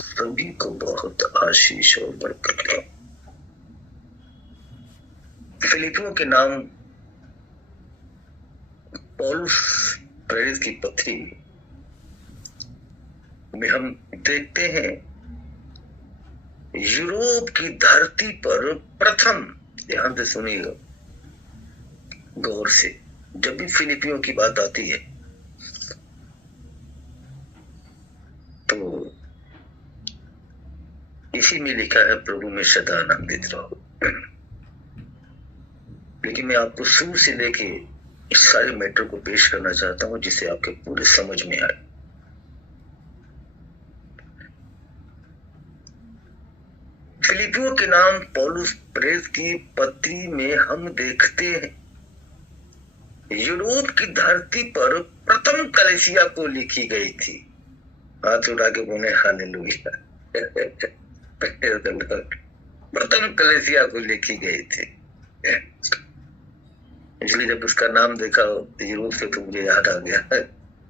सभी को बहुत आशीष और बरकत हो। फिलिपियों के नाम पौलुस प्रेरित की पत्री में हम देखते हैं यूरोप की धरती पर प्रथम, ध्यान से सुनिएगा गौर से, जब भी फिलिपियों की बात आती है तो इसी में लिखा है प्रभु में सदा आनंदित रहो। लेकिन मैं आपको शुरू से लेके इस सारे मैटर को पेश करना चाहता हूं जिसे आपके पूरे समझ में आए। फिलिपियों के नाम पौलुस प्रेरित की पत्री में हम देखते हैं यूरोप की धरती पर प्रथम कलीसिया को लिखी गई थी। हाथ उठा के बोले हालेलुया। प्रथम कलीसिया को लिखी गई थी। इसलिए जब उसका नाम देखा यूरोप से तो मुझे याद आ गया,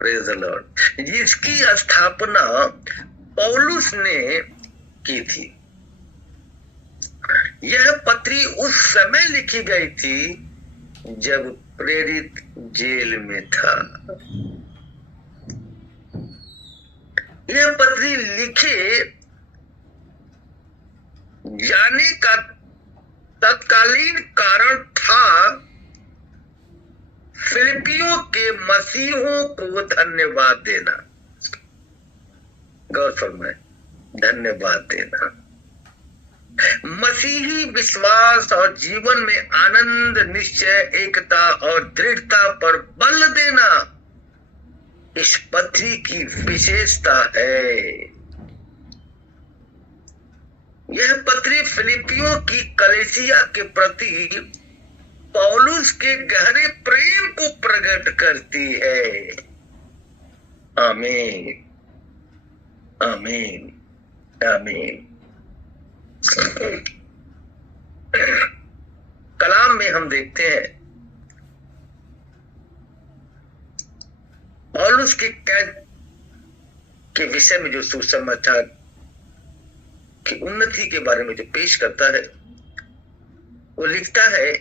प्रेज द लॉर्ड, जिसकी स्थापना पौलुस ने की थी। यह पत्री उस समय लिखी गई थी जब प्रेरित जेल में था। यह पत्री लिखे जाने का तत्कालीन कारण था फिलिपियों के मसीहों को धन्यवाद देना। गौर फरमाए, धन्यवाद देना। मसीही विश्वास और जीवन में आनंद, निश्चय, एकता और दृढ़ता पर बल देना इस पत्री की विशेषता है। यह पत्री फिलिपियों की कलीसिया के प्रति पौलुस के गहरे प्रेम को प्रकट करती है। आमीन, आमीन, आमीन। कलाम में हम देखते हैं पौलुस के कैद के विषय में जो सुसमाचार की उन्नति के बारे में जो पेश करता है, वो लिखता है,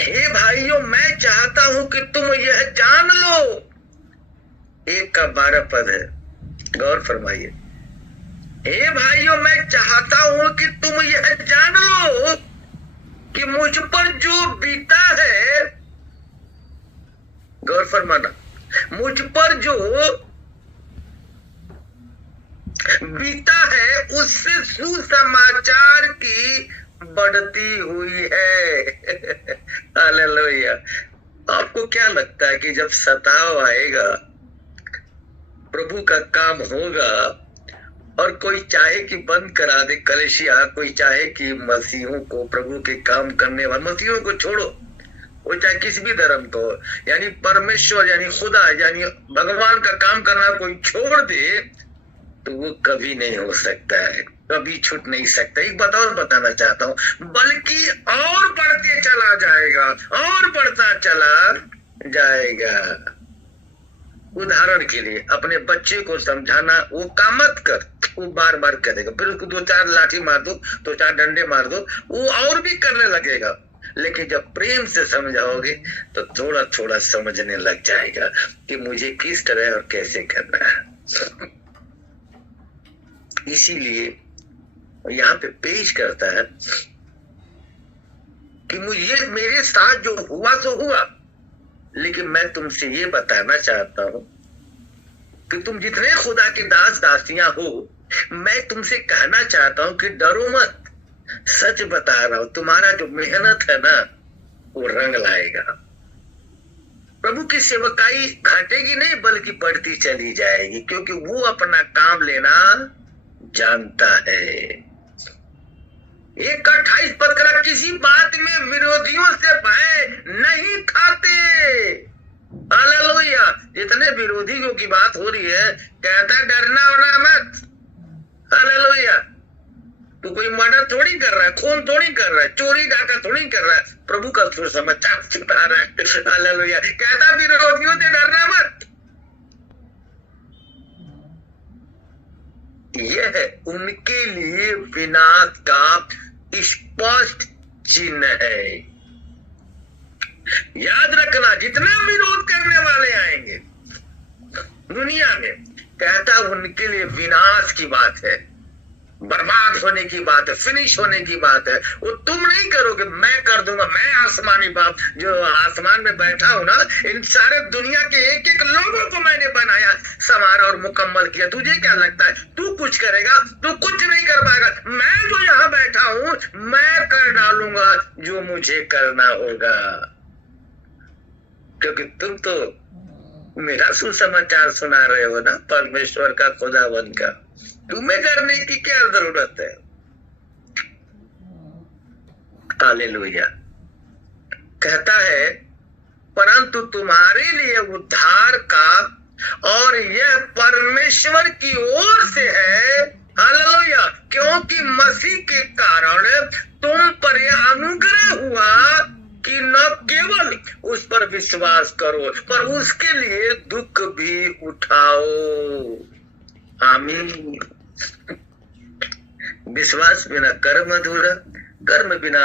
हे भाइयों, मैं चाहता हूं कि तुम यह जान लो। 1 का 12 पद है, गौर फरमाइए। हे भाइयों, मैं चाहता हूं कि तुम यह जान लो कि मुझ पर जो बीता है, गौर फरमाना, मुझ पर जो बीता है उससे सुसमाचार की बढ़ती हुई है। हालेलुया। आपको क्या लगता है कि जब सताव आएगा, प्रभु का काम होगा और कोई चाहे कि बंद करा दे कलीसिया, कोई चाहे कि मसीहों को, प्रभु के काम करने वाले मसीहों को छोड़ो, वो चाहे किसी भी धर्म को, यानी परमेश्वर यानी खुदा यानी भगवान का काम करना कोई छोड़ दे, तो वो कभी नहीं हो सकता है, कभी छूट नहीं सकता। एक बात और बताना चाहता हूं, बल्कि और बढ़ते चला जाएगा, और बढ़ता चला जाएगा। उदाहरण के लिए अपने बच्चे को समझाना, वो काम मत कर, वो बार बार करेगा, फिर उसको 2-4 लाठी मार दो, 2-4 डंडे मार दो, वो और भी करने लगेगा। लेकिन जब प्रेम से समझाओगे तो थोड़ा थोड़ा समझने लग जाएगा कि मुझे किस तरह और कैसे करना है। इसीलिए यहाँ पे पेश करता है कि मुझे, मेरे साथ जो हुआ सो हुआ, लेकिन मैं तुमसे ये बताना चाहता हूं कि तुम जितने खुदा के दास दासियां हो, मैं तुमसे कहना चाहता हूं कि डरो मत। सच बता रहा हूं, तुम्हारा जो मेहनत है ना, वो रंग लाएगा। प्रभु की सेवकाई घटेगी नहीं बल्कि बढ़ती चली जाएगी, क्योंकि वो अपना काम लेना जानता है। 1 का 28 पद करा, किसी बात में विरोधियों से भय नहीं खाते। हालेलुया। जितने विरोधियों की बात हो रही है, कहता डरना वरना मत। हालेलुया। तो कोई मर्डर थोड़ी कर रहा है, खून थोड़ी कर रहा है, चोरी डाका थोड़ी कर रहा है, प्रभु का सुसमाचार सुना रहा है। हालेलुया। कहता विरोधियों से डरना मत। यह उनके लिए विनाश का स्पष्ट चिन्ह है। याद रखना, जितने विरोध करने वाले आएंगे दुनिया में, कहता उनके लिए विनाश की बात है, बर्बाद होने की बात है, फिनिश होने की बात है। वो तुम नहीं करोगे, मैं कर दूंगा। मैं आसमानी बाप जो आसमान में बैठा हूं ना, इन सारे दुनिया के एक एक लोगों को मैंने बनाया, संवारा और मुकम्मल किया। तुझे क्या लगता है तू कुछ करेगा? तू कुछ नहीं कर पाएगा। मैं जो यहाँ बैठा हूं, मैं कर डालूंगा जो मुझे करना होगा, क्योंकि तुम तो मेरा सुसमाचार सुना रहे हो ना, परमेश्वर का, खुदावन का। तुम्हें करने की क्या जरूरत है? हालेलुया। कहता है परंतु तुम्हारे लिए उद्धार का और यह परमेश्वर की ओर से है। हालेलुया। क्योंकि मसीह के कारण तुम पर यह अनुग्रह हुआ कि न केवल उस पर विश्वास करो, पर उसके लिए दुख भी उठाओ। आमीन। विश्वास बिना कर्म अधूरा, कर्म बिना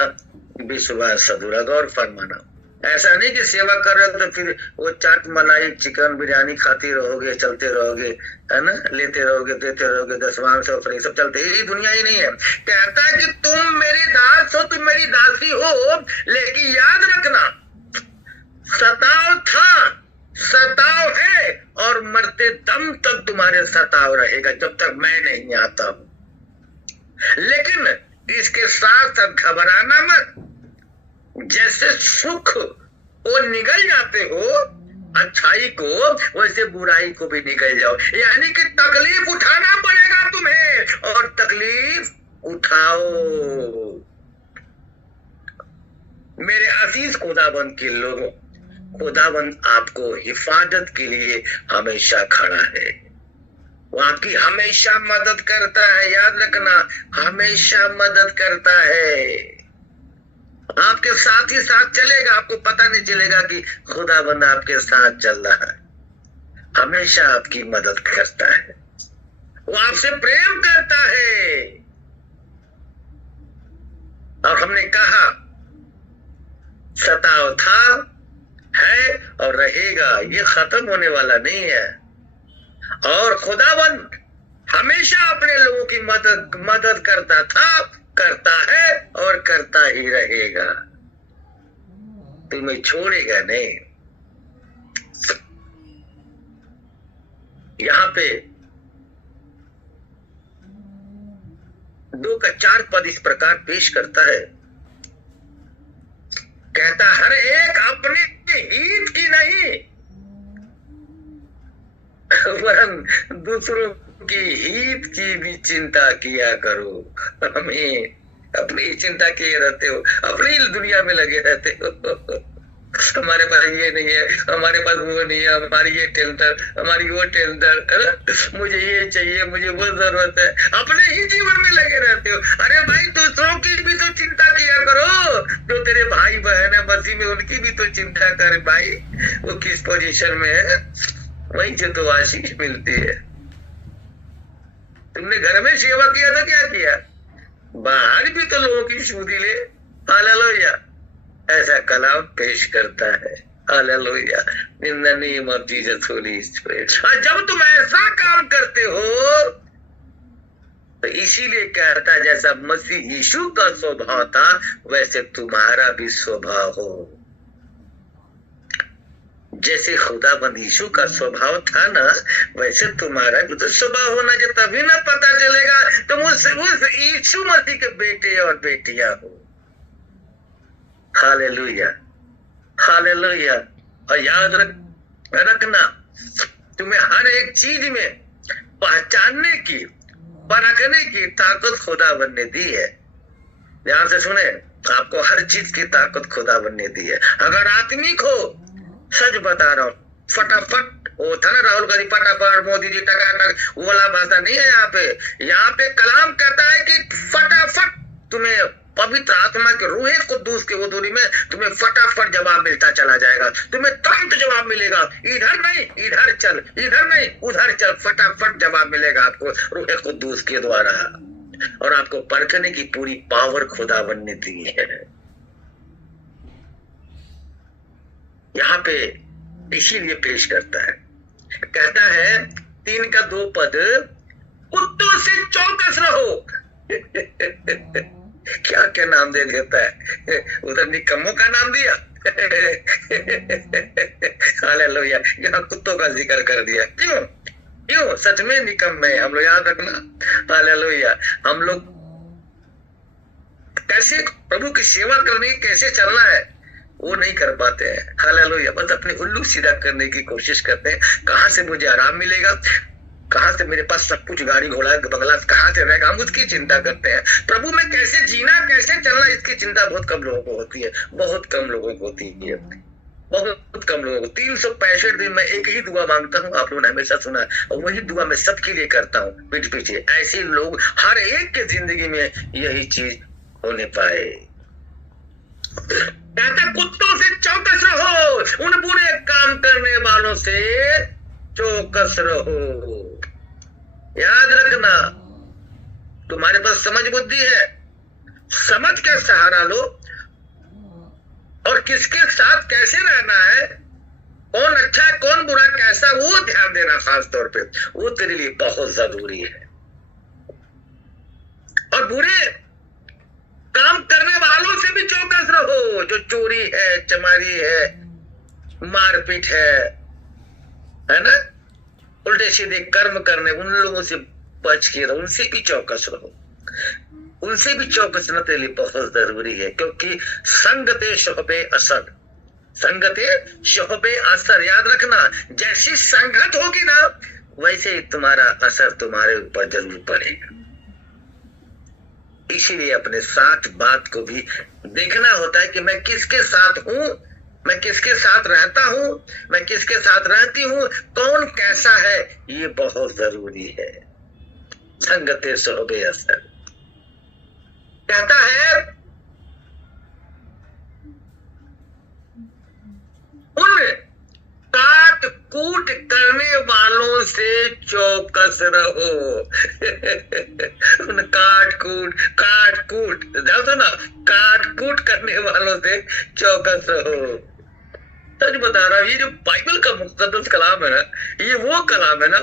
विश्वास अधूरा। गौर फरमाना, ऐसा नहीं कि सेवा कर रहे हो तो फिर वो चाट मलाई चिकन बिरयानी खाते रहोगे, चलते रहोगे, है ना, लेते रहोगे, देते रहोगे, दसवांश और सब चलते। यही दुनिया ही नहीं है। कहता है कि तुम मेरे दास हो, तुम मेरी दासी हो, लेकिन याद रखना सताव था, सताव है और मरते दम तक तुम्हारे सताव रहेगा, जब तक मैं नहीं आता हूं। लेकिन इसके साथ साथ घबराना मत। जैसे सुख वो निगल जाते हो अच्छाई को, वैसे बुराई को भी निगल जाओ। यानी कि तकलीफ उठाना पड़ेगा तुम्हें, और तकलीफ उठाओ। मेरे अजीज खुदाबंद के लोगों, खुदाबंद आपको हिफाजत के लिए हमेशा खड़ा है। वो आपकी हमेशा मदद करता है। याद रखना, हमेशा मदद करता है। आपके साथ ही साथ चलेगा, आपको पता नहीं चलेगा कि खुदाबंद आपके साथ चल रहा है। हमेशा आपकी मदद करता है, वो आपसे प्रेम करता है। और हमने कहा सताव था, है और रहेगा, ये खत्म होने वाला नहीं है। और खुदाबंद हमेशा अपने लोगों की मदद करता था, करता है और करता ही रहेगा। तुम्हें छोड़ेगा नहीं। यहाँ पे 2 का 4 पद इस प्रकार पेश करता है। कहता हर एक अपने हित की नहीं, वरन दूसरों की हित की भी चिंता किया करो। हमें अपनी चिंता किए रहते हो, अपनी दुनिया में लगे रहते हो। हमारे पास ये नहीं है, हमारे पास वो नहीं है, हमारी ये टेंडर, हमारी वो टेंडर, मुझे ये चाहिए, मुझे वो जरूरत है। अपने ही जीवन में लगे रहते हो। अरे भाई, दूसरों की भी तो चिंता किया करो। जो तेरे भाई बहन है मसीह में, उनकी भी तो चिंता कर भाई। वो किस पोजीशन में है, वहीं से तो आशीष मिलती है। तुमने घर में सेवा किया था, क्या किया? बाहर भी तो लोगों की सूदी ले। हालेलुया। ऐसा कलाम पेश करता है। Hallelujah. In the name of Jesus Holi spirit. जब तुम ऐसा काम करते हो तो इसीलिए कहता है जैसा मसीह यीशु का स्वभाव था वैसे तुम्हारा भी स्वभाव हो। जैसे खुदाबंद यीशु का स्वभाव था ना, वैसे तुम्हारा भी तो स्वभाव होना चाहिए। तभी ना पता चलेगा तुम उस यीशु मसीह के बेटे और बेटियां हो। Hallelujah, hallelujah. और याद रखना, तुम्हें हर एक चीज में पहचानने की, परखने की ताकत खुदाबंद ने दी है। ध्यान से सुने, आपको हर चीज की ताकत खुदाबंद ने दी है। अगर आत्मिक हो, सच बता रहा हूं, फटाफट वो था ना राहुल गांधी, फटाफट मोदी जी टकाटक, वो वाला भाषा नहीं है यहाँ पे। यहाँ पे कलाम कहता है कि फटाफट तुम्हें पवित्र आत्मा के रूहे कुद्दूस के हुजूरी में तुम्हें फटाफट जवाब मिलता चला जाएगा, तुम्हें तुरंत जवाब मिलेगा। इधर नहीं इधर चल, इधर नहीं उधर चल, फटाफट जवाब मिलेगा आपको रूहे कुद्दूस के द्वारा। और आपको परखने की पूरी पावर खुदावन ने दी है। यहाँ पे इसीलिए पेश करता है, कहता है 3 का 2 पद, कुत्तों से चौकस रहो। क्या क्या नाम दे देता है, उधर निकम्मों का नाम दिया, हालेलुया, यहाँ कुत्तों का जिक्र कर दिया। क्यों क्यों? सच में निकम्मे हम लोग, याद रखना, हालेलुया। हम लोग कैसे प्रभु की सेवा करनी, कैसे चलना है वो नहीं कर पाते हैं, हालेलुया। बस अपने उल्लू सीधा करने की कोशिश करते हैं। कहाँ से मुझे आराम मिलेगा, कहाँ से मेरे पास सब कुछ, गाड़ी घोड़ा बंगला कहाँ से रहेगा, हम उसकी चिंता करते हैं। प्रभु में कैसे जीना, कैसे चलना, इसकी चिंता बहुत कम लोगों को होती है, बहुत कम लोगों को होती है, बहुत कम लोगों को। 365 दिन में एक ही दुआ मांगता हूँ, आप लोगों ने हमेशा सुना है, और वही दुआ मैं सबके लिए करता हूँ पीठ पीछे। ऐसे लोग हर एक के जिंदगी में यही चीज होने पाए। कहता कुत्तों से चौकस रहो, उन बुरे काम करने वालों से चौकस रहो। याद रखना, तुम्हारे पास समझ बुद्धि है, समझ के सहारा लो, और किसके साथ कैसे रहना है, कौन अच्छा है कौन बुरा कैसा, वो ध्यान देना खास तौर पे, वो तेरे लिए बहुत जरूरी है। और बुरे काम करने वालों से भी चौकस रहो, जो चोरी है, चमारी है, मारपीट है ना, उल्टे सीधे कर्म करने, उन लोगों से बच के रहो, उनसे भी चौकस रहो, उनसे भी चौकस रहना तेरे लिए बहुत जरूरी है। क्योंकि संगते शोभे असर, संगते शोभे असर, याद रखना, जैसी संगत होगी ना वैसे ही तुम्हारा असर तुम्हारे ऊपर जरूर पड़ेगा। इसीलिए अपने साथ बात को भी देखना होता है कि मैं किसके साथ हूं, मैं किसके साथ रहता हूं, मैं किसके साथ रहती हूं, कौन कैसा है, ये बहुत जरूरी है। संगते शोभे असर। कहता है उन काट कूट करने वालों से चौकस रहो। उन काट कूट जानते ना, काट कूट करने वालों से चौकस रहो। सच बता रहा हूं, ये जो बाइबल का मुक़द्दस कलाम है ना, ये वो कलाम है ना,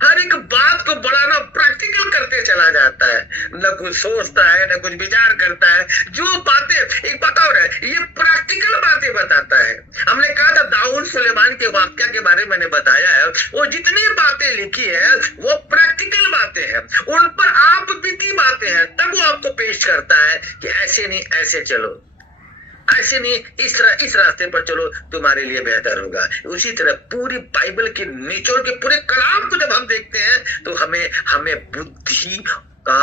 हर एक बात को बड़ा ना प्रैक्टिकल करते चला जाता है, न कुछ सोचता है न कुछ विचार करता है। जो बातें, एक बात और है, ये प्रैक्टिकल बातें बताता है। हमने कहा था दाऊद सुलेमान के वाक्य के बारे में मैंने बताया है, वो जितनी बातें लिखी है वो प्रैक्टिकल बातें हैं, उन पर आप बीती बातें हैं, तब वो आपको पेश करता है कि ऐसे नहीं ऐसे चलो, ऐसे नहीं इस रास्ते पर चलो, तुम्हारे लिए बेहतर होगा। उसी तरह पूरी बाइबल के निचोड़ के पूरे कलाम को जब हम देखते हैं तो हमें बुद्धि का,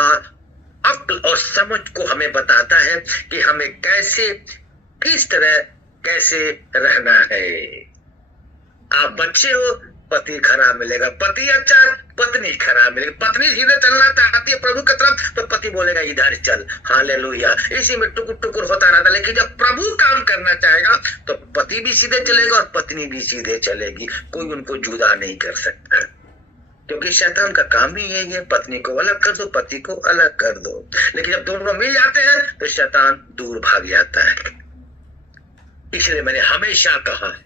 अक्ल और समझ को हमें बताता है कि हमें कैसे, किस तरह कैसे रहना है। आप बच्चे हो, पति खराब मिलेगा, पति अच्छा, पत्नी खराब मिलेगी। पत्नी सीधे चलना चाहती है प्रभु की तरफ तो पति बोलेगा इधर चल, हालेलुया, इसी में टुकुर टुकुर होता रहता। लेकिन जब प्रभु काम करना चाहेगा तो पति भी सीधे चलेगा और पत्नी भी सीधे चलेगी, कोई उनको जुदा नहीं कर सकता, क्योंकि शैतान का काम ही यही है, पत्नी को अलग कर दो, पति को अलग कर दो। लेकिन जब दोनों मिल जाते हैं तो शैतान दूर भाग जाता है। इसलिए मैंने हमेशा कहा है,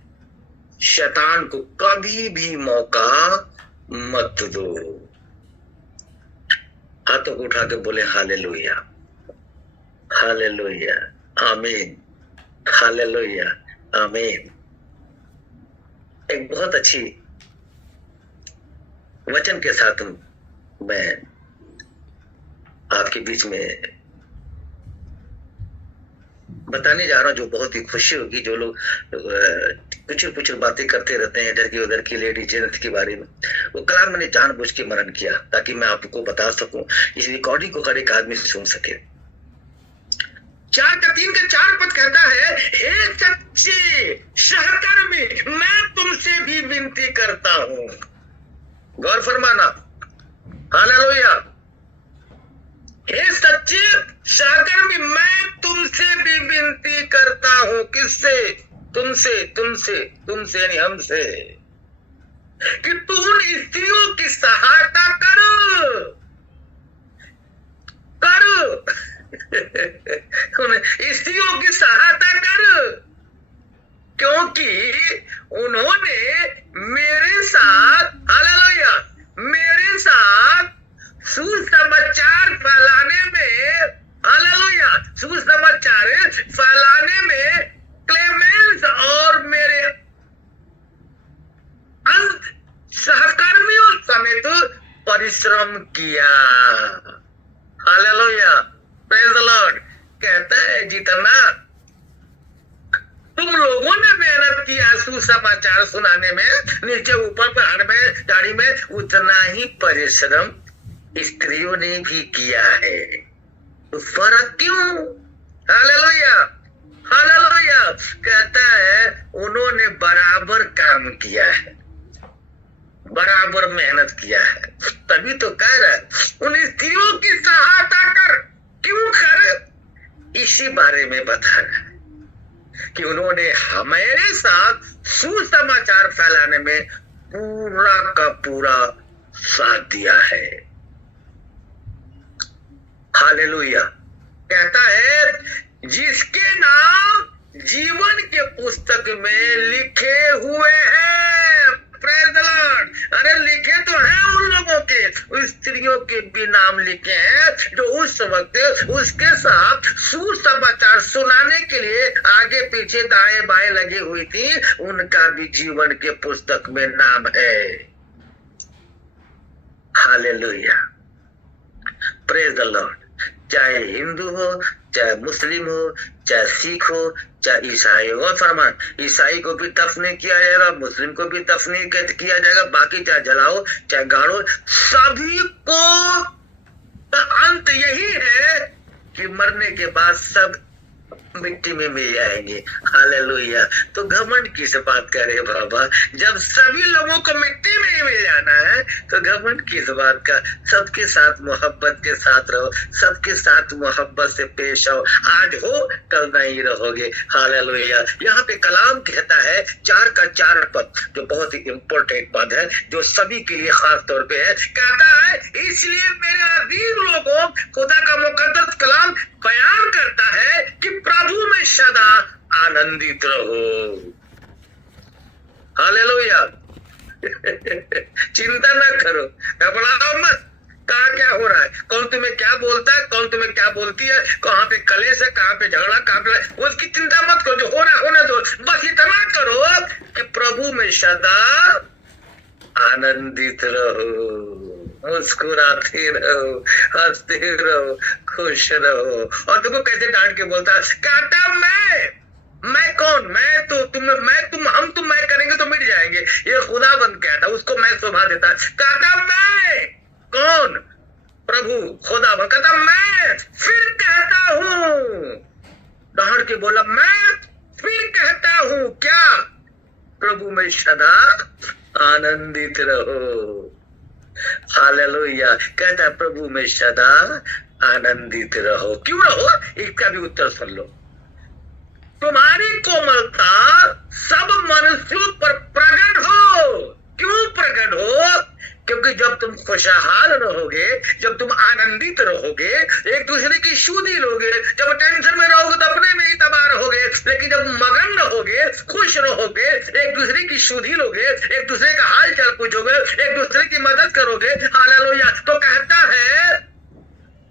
शैतान को कभी भी मौका मत दो। हाथों को उठा के बोले हालेलुया, हालेलुया, आमीन, हालेलुया, आमीन। एक बहुत अच्छी वचन के साथ मैं आपके बीच में बताने जा रहा हूं, जो बहुत ही खुशी होगी। जो लोग कुछ बातें करते रहते हैं इधर की उधर की, लेडी जेंट्स के बारे में, वो कलाम मैंने जानबूझ के मनन किया ताकि मैं आपको बता सकूं, इस रिकॉर्डिंग को हर एक आदमी सुन सके। 4:3 के 4 पद कहता है, हे सच्चे सहकर्मी, मैं तुमसे भी विनती करता हूं। गौर फरमाना, हालेलुया। हे सच्चे सहकर्मी मैं तुमसे भी विनती करता हूं। किससे? तुमसे, तुमसे, तुमसे यानी हमसे, कि तू उन स्त्रियों की सहायता कर उन स्त्रियों की सहायता कर, क्योंकि उन्होंने मेरे साथ, हालेलुया, मेरे साथ सुसमाचार फैलाने में, हालेलुया, सुसमाचार फैलाने में क्लेमेंस और मेरे अंत सहकर्मियों समेत परिश्रम किया। Hallelujah, praise the Lord. कहता है जितना तुम लोगों ने मेहनत किया सुसमाचार सुनाने में, नीचे ऊपर पहाड़ में गाड़ी में, उतना ही परिश्रम स्त्रियों ने भी किया है। तो फर्क क्यों? Hallelujah, hallelujah. कहता है उन्होंने बराबर काम किया है, बराबर मेहनत किया है, तभी तो कह रहा है उन स्त्रियों की सहायता कर। क्यों कर? इसी बारे में बता रहा है कि उन्होंने हमारे साथ सुसमाचार फैलाने में पूरा का पूरा साथ दिया है। हालेलुया। कहता है जिसके नाम जीवन के पुस्तक में लिखे हुए हैं। Praise the Lord. अरे लिखे तो हैं उन लोगों के, उस स्त्रियों के भी नाम लिखे हैं जो उस वक्त उसके साथ सुसमाचार सुनाने के लिए आगे पीछे दाएं बाएं लगी हुई थी। उनका भी जीवन के पुस्तक में नाम है। Hallelujah, praise the Lord. चाहे हिंदू हो, चाहे मुस्लिम हो, चाहे सिख हो, चाहे ईसाई हो। और फरमान, ईसाई को भी दफन किया जाएगा, मुस्लिम को भी दफन किया जाएगा, बाकी चाहे जलाओ चाहे गाड़ो, सभी को अंत यही है कि मरने के बाद सब मिट्टी में मिल जाएंगे। हालेलुया। तो घमंड किस बात करे बाबा? जब सभी लोगों को मिट्टी में ही मिल जाना है तो घमंड किस बात का? सबके साथ मोहब्बत के साथ रहो, सबके साथ मोहब्बत से पेश आओ। आज हो कल नहीं रहोगे। हालेलुया। यहाँ पे कलाम कहता है 4 का 4 पद, जो बहुत ही इंपॉर्टेंट पद है, जो सभी के लिए खास तौर पे है। कहता है इसलिए मेरे अजीज लोगों, खुदा का मुकद्दस कलाम बयान करता है कि प्रभु में सदा आनंदित रहो। हालेलुया। चिंता ना करो, घबराओ मत। कहाँ क्या हो रहा है, कौन तुम्हें क्या बोलता है, कौन तुम्हें क्या बोलती है, कहाँ पे कलेश है, कहाँ पे झगड़ा, कहाँ पे, उसकी चिंता मत करो। जो हो रहा होने दो। बस इतना करो कि प्रभु में सदा आनंदित रहो, मुस्कुराते रहो, हंसते रहो, खुश रहो। और तुमको कैसे डांट के बोलता है? कहता मैं कौन? मैं तो तुम मैं करेंगे तो मिट जाएंगे। ये खुदाबंद कहता, उसको मैं शोभा देता है। कहता मैं कौन? प्रभु खुदाबंद कहता मैं फिर कहता हूँ। डांट के बोला मैं फिर कहता हूँ क्या? प्रभु में सदा आनंदित रहो। हालेलुया। कहता है प्रभु में सदा आनंदित रहो। क्यों रहो? इसका भी उत्तर सुन लो। तुम्हारी कोमलता सब मनुष्यों पर प्रकट हो। क्यों प्रकट हो? क्योंकि जब तुम खुशहाल रहोगे, जब तुम आनंदित रहोगे, एक दूसरे की सुधि लोगे, जब टेंशन में रहोगे तो अपने में ही तबाह रहोगे, लेकिन जब मगन रहोगे, खुश रहोगे, एक दूसरे की सुधि लोगे, एक दूसरे का हाल चाल पूछोगे, एक दूसरे की मदद करोगे। हालेलुया। तो कहता है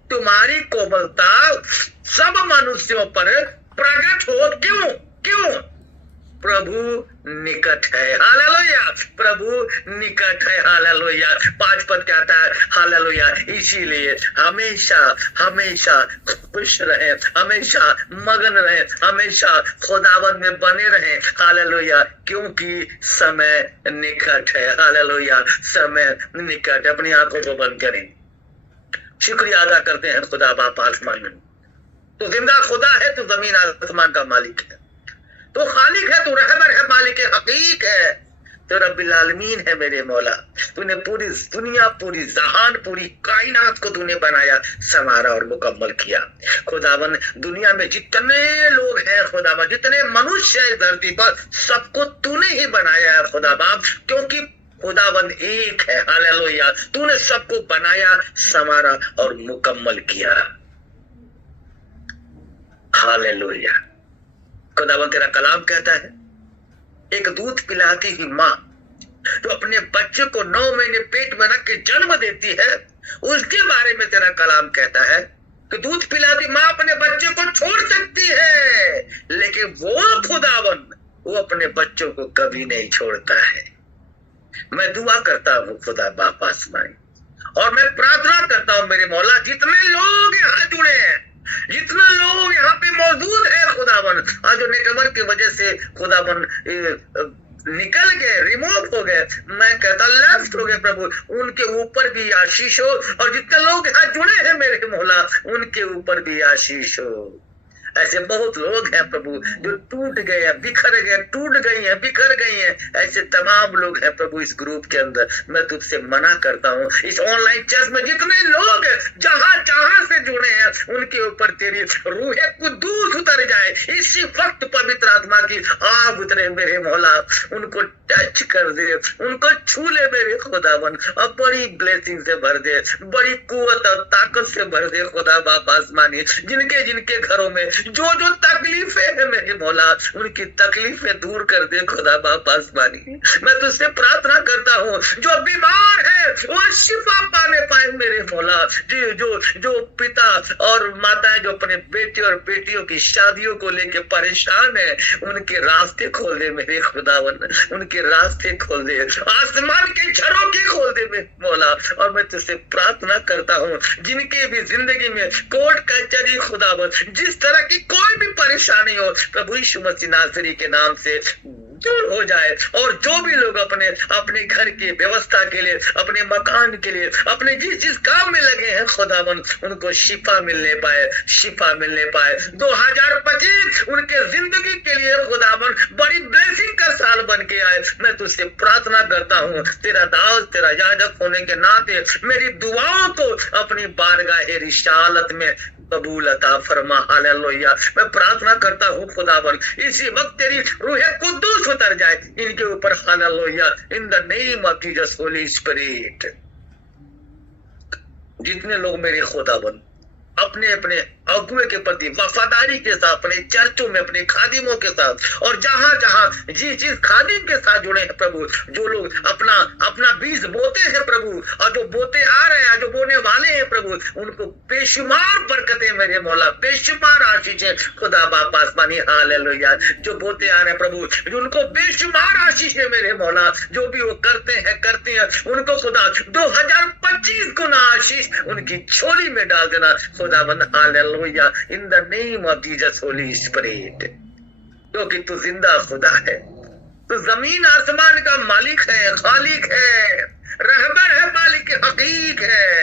तुम्हारी कोमलता सब मनुष्यों पर प्रकट हो। क्यों? प्रभु निकट है। हालेलुया। प्रभु निकट है। हालेलुया। 5 पद कहता है हालेलुया। इसीलिए हमेशा खुश रहे, हमेशा मगन रहे, हमेशा खुदावन में बने रहे। हालेलुया। क्योंकि समय निकट है। हालेलुया। समय निकट। अपनी आंखों को बंद करें, शुक्रिया अदा करते हैं खुदा बाप आसमान में। तो जिंदा खुदा है, तो जमीन आसमान का मालिक है, तो खालिक है, तो रहबर है, मालिक हकीक है, तो रब्बिल आलमीन है मेरे मौला। तूने पूरी दुनिया, पूरी जहान, पूरी कायनात को तूने बनाया, संवारा और मुकम्मल किया। खुदावन दुनिया में जितने लोग हैं खुदावन, जितने मनुष्य है धरती पर, सबको तूने ही बनाया है खुदा बाप, क्योंकि खुदावन एक है। हालेलुया। तूने सबको बनाया, संवारा और मुकम्मल किया। हालेलुया। खुदावन तेरा कलाम कहता है, एक दूध पिलाती हुई माँ जो अपने बच्चे को 9 महीने पेट में रख के जन्म देती है, उसके बारे में तेरा कलाम कहता है कि दूध पिलाती माँ अपने बच्चे को छोड़ सकती है, लेकिन वो खुदावन वो अपने बच्चों को कभी नहीं छोड़ता है। मैं दुआ करता हूँ खुदा बाप आसमानी, और मैं प्रार्थना करता हूँ मेरे मौला, जितने लोग यहाँ जुड़े हैं, जितना लोग यहाँ पे मौजूद है खुदावन, और जो नेटवर्क की वजह से खुदावन निकल गए, रिमूव हो गए, मैं कहता लेफ्ट हो गए प्रभु, उनके ऊपर भी आशीष हो, और जितने लोग यहाँ जुड़े हैं मेरे मौला, उनके ऊपर भी आशीष हो। ऐसे बहुत लोग हैं प्रभु जो टूट गए हैं, बिखर गए, टूट गई हैं, बिखर गई हैं, ऐसे तमाम लोग हैं प्रभु इस ग्रुप के अंदर। मैं तुझसे मना करता हूँ, इस ऑनलाइन चर्च में जितने लोग जहां जहां से जुड़े हैं, उनके ऊपर तेरी रूहे कुद्दूस उतर जाए। इसी वक्त पवित्र आत्मा की आग उतरे मेरे मौला, उनको टच कर दे, उनको छू ले मेरे खुदावन, और बड़ी ब्लेसिंग से भर दे, बड़ी कुवत और ताकत से भर दे खुदा बाप आसमानी। जिनके जिनके घरों में जो जो तकलीफें है मेरे मौला, उनकी तकलीफें दूर कर दे खुदा बाप आसमानी। मैं तुझसे प्रार्थना करता हूँ, जो बीमार है वो शिफा पाने पाए मेरे मौला। जो पिता और माताएं जो अपने बेटे और बेटियों की शादियों को लेके परेशान है, उनके रास्ते खोल दे मेरे खुदावन, उनके रास्ते खोल दे, आसमान के झरोखे खोल दे मेरे मौला। और मैं तुझसे प्रार्थना करता हूँ, जिनके भी जिंदगी में कोर्ट कचहरी खुदावन, जिस तरह की कोई भी परेशानी हो, प्रभु यीशु मसीह नासरी के नाम से दूर हो जाए, और जो भी लोग अपने घर की व्यवस्था के लिए, अपने मकान के लिए, अपने जिस काम में लगे हैं खुदावन, उनको शिफा मिलने पाए, शिफा मिलने पाए। 2025 उनके जिंदगी के लिए खुदावन बड़ी ब्लेसिंग का साल बन के आए। मैं तुझसे प्रार्थना करता हूँ, तेरा दास, तेरा याजक होने के नाते मेरी दुआओं को अपनी बारगाह रिसालत में कबूल अता फरमा। हालेलुया। मैं प्रार्थना करता हूँ खुदावन, इसी वक्त तेरी रूह कुद्दूस उतर जाए इनके ऊपर। Hallelujah. In the name of Jesus Holi spirit. जितने लोग मेरे खुदावन अपने अपने अगुए के प्रति वफादारी के साथ, अपने चर्चों में अपने खादिमों के साथ, और जहां जहां जिस खादिम के साथ जुड़े हैं प्रभु, जो लोग अपना बीज बोते हैं प्रभु, और जो बोते आ रहे हैं, जो बोने वाले हैं प्रभु, उनको बेशुमार बरकतें मेरे मौला, बेशुमार आशीषें खुदा बाप आसमानी। हालेलुया। जो बोते आ रहे हैं प्रभु, जो उनको बेशुमार आशीषें मेरे मौला, जो भी वो करते हैं उनको खुदा 2025 गुना आशीष उनकी झोली में डाल देना खुदावन। Hallelujah. In the name of Jesus Holi spirit. क्योंकि तू जिंदा खुदा है, तू जमीन आसमान का मालिक है, खालिक है, रहबर है, मालिक हकीक है,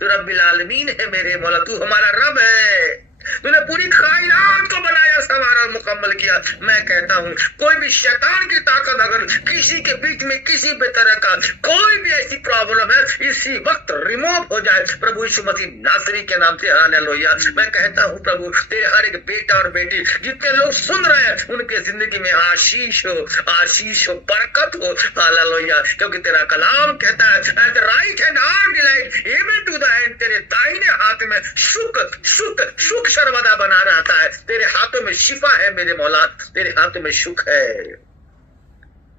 तू रब्बिल आलमीन है मेरे मौला। तू हमारा रब है, तूने पूरी कायनात को बनाया, संवारा, मुकम्मल किया। मैं कहता हूँ, कोई भी शैतान की ताकत अगर किसी के बीच में किसी भी तरह का कोई भी ऐसी प्रॉब्लम है, इसी वक्त रिमूव हो जाए प्रभु यीशु मसीह नासरी के नाम से। हालेलुया। मैं कहता हूँ प्रभु, तेरे हर एक बेटा और बेटी जितने लोग सुन रहे हैं, उनके जिंदगी में आशीष हो, आशीष हो, बरकत हो। हालेलुया। क्योंकि तेरा कलाम कहता है, at the right hand are delight even to the end, तेरे दाहिने हाथ में सुख सर्वदा बना रहता है। तेरे हाथों में शिफा है मेरे मौला, तेरे हाथों में सुख है।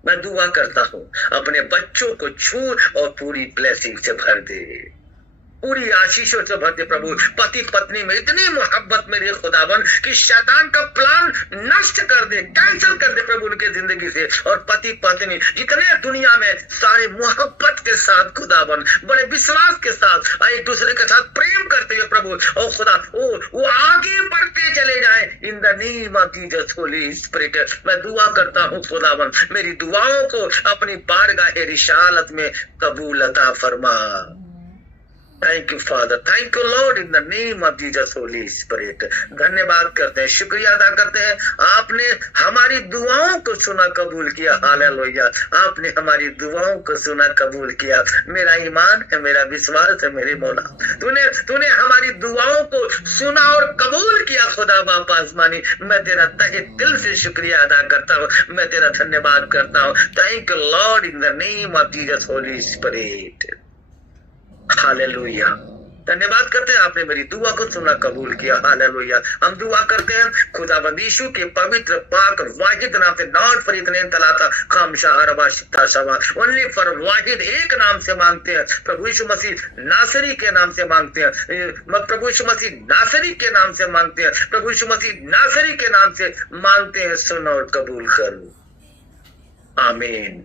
मैं दुआ करता हूँ, अपने बच्चों को छू और पूरी ब्लेसिंग से भर दे, पूरी आशीषों से भर दे प्रभु। पति पत्नी में इतनी मोहब्बत मेरे खुदावन कि शैतान का प्लान नष्ट कर दे, कैंसिल कर दे प्रभु उनके जिंदगी से। और पति पत्नी जितने दुनिया में सारे मोहब्बत के साथ खुदावन, बड़े विश्वास के साथ एक दूसरे के साथ प्रेम करते हुए प्रभु, और खुदा वो आगे बढ़ते चले जाए in the name of Jesus Holi spirit. मैं दुआ करता हूँ खुदावन, मेरी दुआओं को अपनी बारगाह रिसालत में कबूल अता फरमा। Thank you father, thank you Lord, in the name of Jesus Holi spirit. धन्यवाद करते हैं, शुक्रिया अदा करते हैं, आपने हमारी दुआओं को सुना, कबूल किया। हालेलुया, आपने हमारी दुआओं को सुना, कबूल किया। मेरा ईमान है, मेरा विश्वास है मेरे मौला, तूने हमारी दुआओं को सुना और कबूल किया। खुदा बाप आसमानी, मैं तेरा तहे दिल से शुक्रिया अदा करता हूँ, मैं तेरा धन्यवाद करता हूँ। Thank you Lord, in the name of Jesus Holi spirit. Hallelujah, धन्यवाद करते हैं, आपने मेरी दुआ को सुना, कबूल किया। हालेलुया, हम दुआ करते हैं खुदावंद यीशु के पवित्र पाक वाहिद नाम से, not for इतनेन तलाता खामशाह rava शिता शवा, only for वाहिद एक नाम से मांगते हैं, प्रभु यीशु मसीह नासरी के नाम से मांगते हैं, प्रभु यीशु मसीह नासरी के नाम से मांगते हैं, प्रभु यीशु मसीह नासरी के नाम से मांगते हैं। सुन और कबूल करो, आमीन।